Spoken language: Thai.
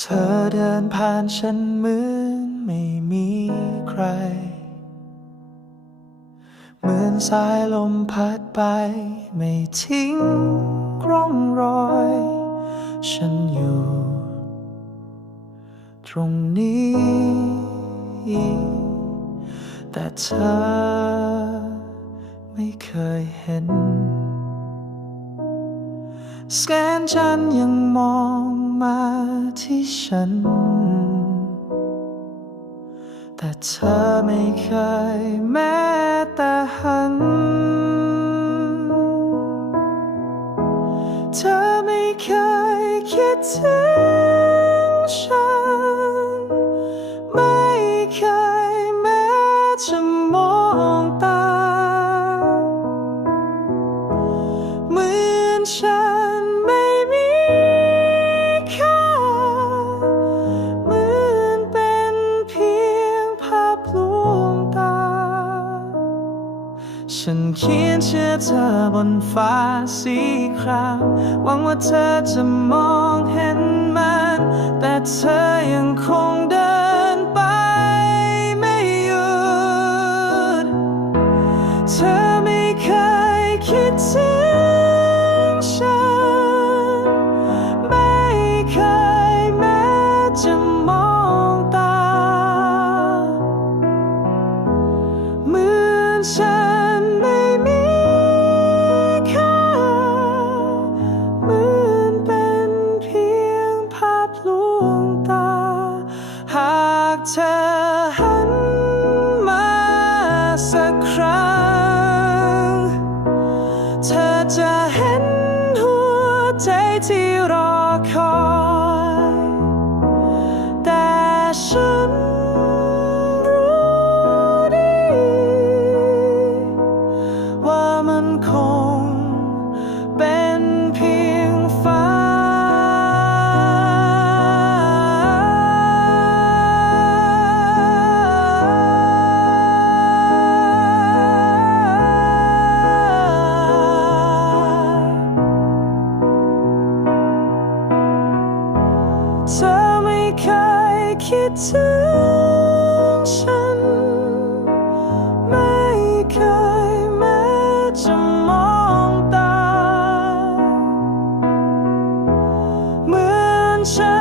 เธอเดินผ่านฉันเหมือนไม่มีใคร เหมือนสายลมพัดไป ไม่ทิ้งร่องรอย ฉันอยู่ ตรงนี้ แต่เธอไม่เคยเห็น สแกนฉันยังมองมาที่ฉัน แต่เธอไม่เคยแม้แต่หัน เธอไม่เคยคิดถึงฉัน ไม่เคยแม้จะมองตา เหมือนฉัน ฉันเขียนชื่อเธอบนฟ้าสีครามหวังว่าเธอจะมองเห็นมัน แต่เธอยังคงเดินไปไม่หยุด เธอไม่เคยคิดถึงฉัน ไม่เคยแม้จะมองตา เหมือนฉันากเธอหันมาสักครั้ง เธอจะเห็นหัวใจที่รอคอย แต่ฉัน เธอไม่เคยคิดถึงฉัน ไม่เคยแม้จะมองตา เหมือนฉัน